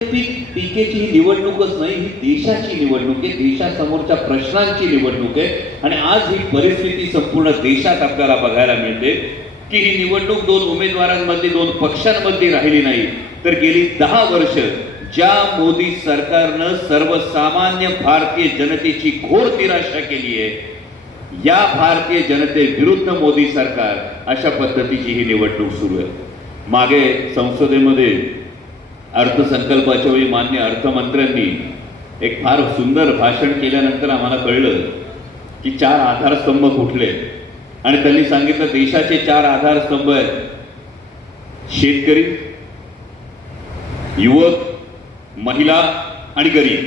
टीकेची ही निवडणूकच नाही ही देशाची निवडणूक आहे देशासमोरच्या प्रश्नांची निवडणूक आहे. आणि आज ही परिस्थिती संपूर्ण देशात आपल्याला बघायला मिळते की ही निवडणूक दोन उमेदवारांमध्ये दोन पक्षांमध्ये राहिली नाही तर गेली दहा वर्ष ज्या मोदी सरकारनं सर्वसामान्य भारतीय जनतेची घोर निराशा केली आहे या भारतीय जनतेविरुद्ध मोदी सरकार अशा पद्धतीची ही निवडणूक सुरू आहे. मागे संसदेमध्ये अर्थसंकल्पाच्या वेळी मान्य अर्थमंत्र्यांनी एक फार सुंदर भाषण केल्यानंतर आम्हाला कळलं की चार आधारस्तंभ कुठले आणि त्यांनी सांगितलं देशाचे चार आधारस्तंभ आहेत. शेतकरी युवक महिला आणि गरीब.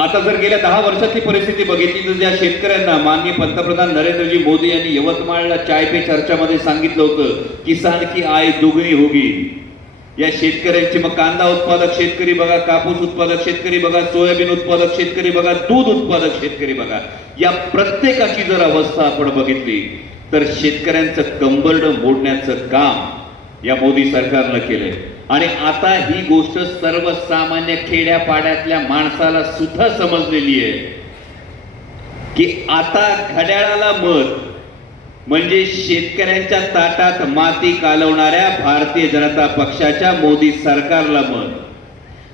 आता जर गेल्या दहा वर्षातली परिस्थिती बघितली तर ज्या शेतकऱ्यांना माननीय पंतप्रधान नरेंद्रजी मोदी यांनी यवतमाळला चाय पे चर्चामध्ये सांगितलं होतं किसान की आय दुगणी होगी. या शेतकऱ्यांची मग कांदा उत्पादक शेतकरी बघा कापूस उत्पादक शेतकरी बघा सोयाबीन उत्पादक शेतकरी बघा दूध उत्पादक शेतकरी बघा. या प्रत्येकाची जर अवस्था आपण बघितली तर शेतकऱ्यांचं कंबरड मोडण्याचं काम या मोदी सरकारनं केलंय. आणि आता ही गोष्ट सर्वसामान्य खेड्यापाड्यातल्या माणसाला सुद्धा समजलेली आहे की आता घड्याळाला मत म्हणजे शेतकऱ्यांच्या ताटात माती कालवणाऱ्या भारतीय जनता पक्षाच्या मोदी सरकारला मत.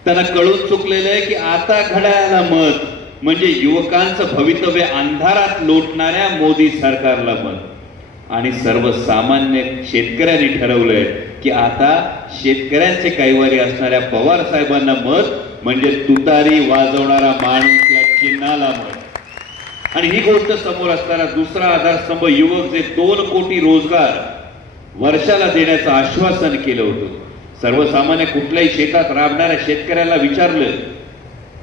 त्यांना कळून चुकलेलं आहे की आता घड्याळाला मत म्हणजे युवकांचं भवितव्य अंधारात लोटणाऱ्या मोदी सरकारला मत. आणि सर्वसामान्य शेतकऱ्यांनी ठरवलंय की आता शेतकऱ्यांचे कैवारी असणाऱ्या पवार साहेबांना मत म्हणजे तुतारी वाजवणारा माणूस या चिन्हाला मत. आणि ही गोष्ट समोर असताना दुसरा आधारस्तंभ युवक जे दोन कोटी रोजगार वर्षाला देण्याचं आश्वासन केलं होतं. सर्वसामान्य कुठल्याही शेतात राबणाऱ्या शेतकऱ्याला विचारलं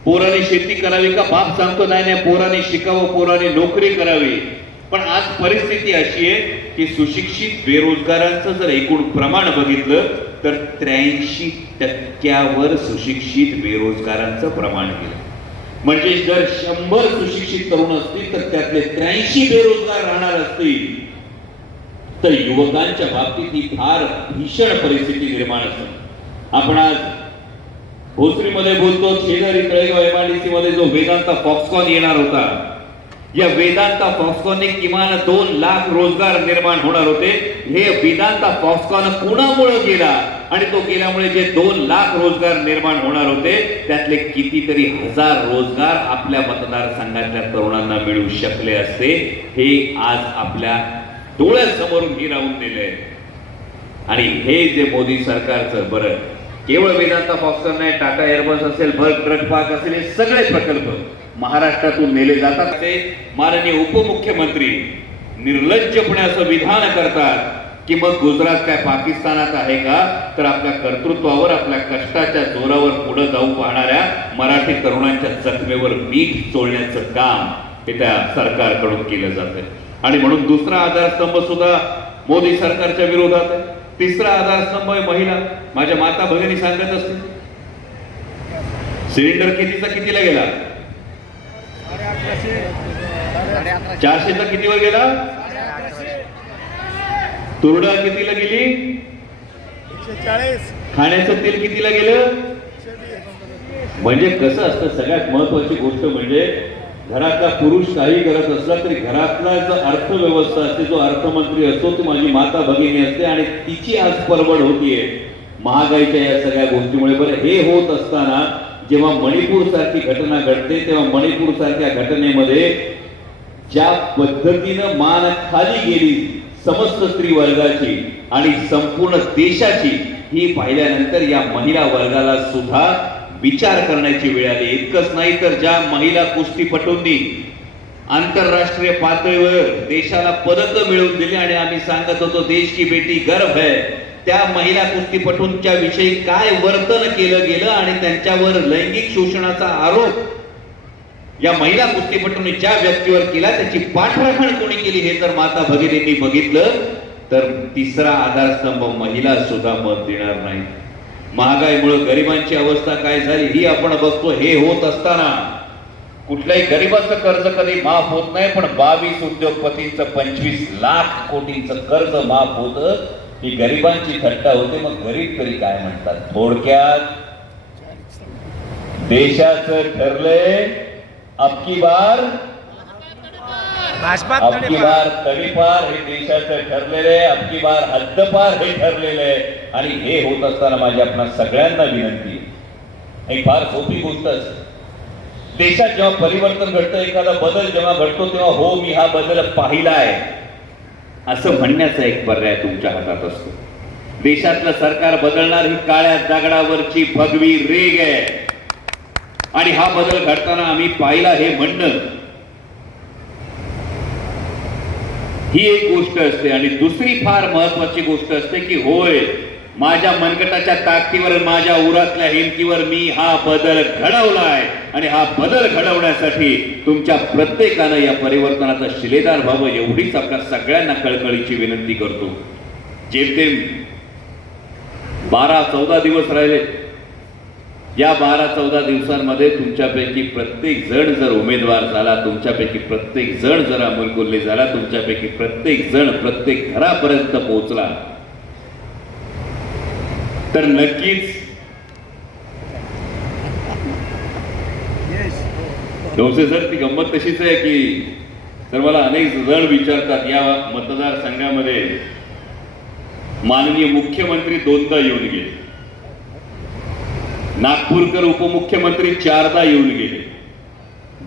पोराने शेती करावी का? बाप सांगतो नाही नाही पोराने शिकावं पोराने नोकरी करावी. पण आज परिस्थिती अशी आहे की सुशिक्षित बेरोजगारांचं जर एकूण प्रमाण बघितलं तर त्र्याऐंशी टक्क्यावर सुशिक्षित बेरोजगारांचं प्रमाण गेलं. म्हणजे जर शंभर सुशिक्षित तरुण असतील तर त्यातले त्र्याऐंशी बेरोजगार राहणार असतील तर युवकांच्या बाबतीत ही फार भीषण परिस्थिती निर्माण असते. आपण आज भोसरीमध्ये बोलतो शेजारी तळेगाव एमआयडीसी मध्ये जो वेदांता फॉक्सकॉन येणार होता या वेदांता फॉक्सकॉनने किमान दोन लाख रोजगार निर्माण होणार होते. हे वेदांता फॉक्सकॉन कुणामुळे गेला? आणि तो गेल्यामुळे जे दोन लाख रोजगार निर्माण होणार होते त्यातले कितीतरी हजार रोजगार आपल्या मतदारसंघातल्या तरुणांना मिळू शकले असते हे आज आपल्या डोळ्यासमोरून ही राहून दिले आणि हे जे मोदी सरकारचं बरं केवळ वेदांता फॉक्सर नाही टाटा एअरबस असेल भर ट्रक पार्क असेल हे सगळे प्रकल्प महाराष्ट्रातून नेले जातात. ते माननीय उपमुख्यमंत्री निर्लज्जपणे असं विधान करतात की मग गुजरात काय पाकिस्तानात आहे का? तर आपल्या कर्तृत्वावर आपल्या कष्टाच्या जोरावर पुढे जाऊ पाहणाऱ्या मराठी तरुणांच्या जखमेवर मीठ चोळण्याचं काम हे त्या सरकारकडून केलं जातं आणि म्हणून दुसरा आधारस्तंभ सुद्धा मोदी सरकारच्या विरोधात आहे. तिसरा आधारस्तंभ आहे महिला. माझ्या माता भगिनी सांगत असते सिलेंडर कितीचा कितीला गेला? चारशेचा कितीवर गेला? तुरडा कितीला गेली? खाण्याचं तेल कितीला गेलं? म्हणजे कसं असतं सगळ्यात महत्वाची गोष्ट म्हणजे घरातला पुरुष काही करत असला तरी घरातला जो अर्थव्यवस्था असते जो अर्थमंत्री असतो ती माझी माता भगिनी असते आणि तिची आज परवड होतीये महागाईच्या या सगळ्या गोष्टीमुळे. बरं हे होत असताना जेव्हा मणिपूर सारखी घटना घडते तेव्हा मणिपूर सारख्या घटनेमध्ये ज्या पद्धतीनं मान खाली गेली समस्त स्त्री वर्गाची आणि संपूर्ण देशाची ही पाहिल्यानंतर या महिला वर्गाला सुद्धा विचार करण्याची वेळ आली. इतकंच नाही तर ज्या महिला कुस्तीपटूंनी आंतरराष्ट्रीय पातळीवर देशाला पदक मिळवून दिले आणि आम्ही सांगत होतो देश की बेटी गर्व है. त्या महिला कुस्तीपटूंच्या विषयी काय वर्तन केलं गेलं आणि त्यांच्यावर लैंगिक शोषणाचा आरोप या महिला कुस्तीपटूंनी ज्या व्यक्तीवर केला त्याची पाठराखण कोणी केली हे जर माता भगिनींनी बघितलं तर तिसरा आधारस्तंभ महिला सुद्धा मत देणार नाही. महागाईमुळे गरिबांची अवस्था काय झाली ही आपण बघतो हे होत असताना. कुठल्याही गरिबाचं कर्ज कधी माफ होत नाही पण बावीस उद्योगपतींचं पंचवीस लाख कोटींचं कर्ज माफ होतं ही गरिबांची थट्टा होते. मग गरीब तरी काय म्हणतात? थोडक्यात देशाचं ठरलंय अबकी बार? भाजपात अबकी. बार तडीपार हे देशाचं ठरलेलं आहे अबकी बार हद्दपार हे ठरलेलं. आहे आणि हे होत असताना माझी आपणा सगळ्यांना विनंती आहे. एक फार सोपी गोष्ट असते देशात जेव्हा परिवर्तन घडतं एखादा बदल जेव्हा घडतो तेव्हा हो मी हा बदल पाहिला आहे. असं म्हणण्याचा एक पर्याय तुमच्या हातात असतो. देशातलं सरकार बदलणार ही काळ्या दगडावरची भगवी रेग आहे. आणि हा बदल घडताना आम्ही पाहिला हे म्हणणं. ही एक गोष्ट असते आणि दुसरी फार महत्वाची गोष्ट असते की होय माझ्या मनगटाच्या ताकदीवर माझ्या उरातल्या हिमतीवर मी हा बदल घडवलाय. आणि हा बदल घडवण्यासाठी तुमच्या प्रत्येकानं या परिवर्तनाचा शिलेदार व्हावं एवढीच आपल्या सगळ्यांना कळकळीची विनंती करतो. जेमतेम बारा चौदा दिवस राहिले. या बारा चौदा दिवसांमध्ये तुमच्यापैकी प्रत्येक जण जर उमेदवार झाला तुमच्यापैकी प्रत्येक जण जर अमोलकोल्हे झाला तुमच्यापैकी प्रत्येक जण प्रत्येक घरापर्यंत पोहोचला तर नक्कीच. डोसे सर ती गंमत तशीच आहे की तर मला अनेक जण विचारतात या मतदारसंघामध्ये माननीय मुख्यमंत्री दोनदा येऊन गेले नागपूरकर उपमुख्यमंत्री चारदा येऊन गेले.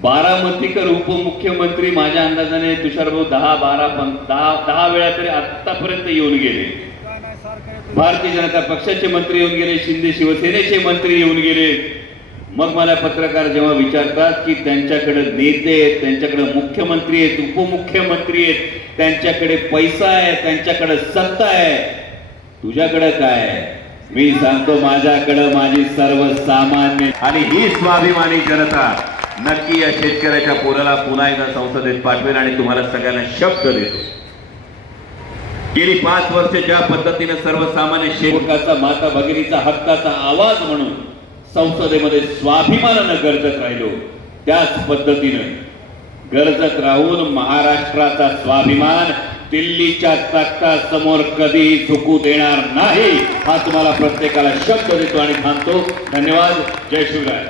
बारामतीकर उपमुख्यमंत्री माझ्या अंदाजाने तुषारभाऊ दहा बारा पण दहा दहा वेळा तरी आतापर्यंत येऊन गेले. भारतीय जनता पक्षाचे मंत्री येऊन गेले शिंदे शिवसेनेचे मंत्री येऊन गेले. मग मला पत्रकार जेव्हा विचारतात की त्यांच्याकडे नेते आहेत त्यांच्याकडे मुख्यमंत्री आहेत उपमुख्यमंत्री आहेत त्यांच्याकडे पैसा आहे त्यांच्याकडे सत्ता आहे तुझ्याकडे काय आहे? मी सांगतो माझ्याकडे माझी सर्वसामान्य आणि ही स्वाभिमानी जनता नक्की या शेतकऱ्याच्या पोराला पुन्हा एकदा संसदेत पाठवेल आणि तुम्हाला सगळ्यांना शब्द देतो. गेली पाच वर्ष ज्या पद्धतीने सर्वसामान्य शेवकाचा माता भगिनीचा हक्काचा आवाज म्हणून संसदेमध्ये स्वाभिमानानं गरजत राहिलो त्याच पद्धतीनं गरजत राहून महाराष्ट्राचा स्वाभिमान दिल्लीच्या तख्तासमोर कधी झुकू देणार नाही. हा तुम्हाला प्रत्येकाला शब्द देतो आणि थांबतो धन्यवाद. जय शिवराय.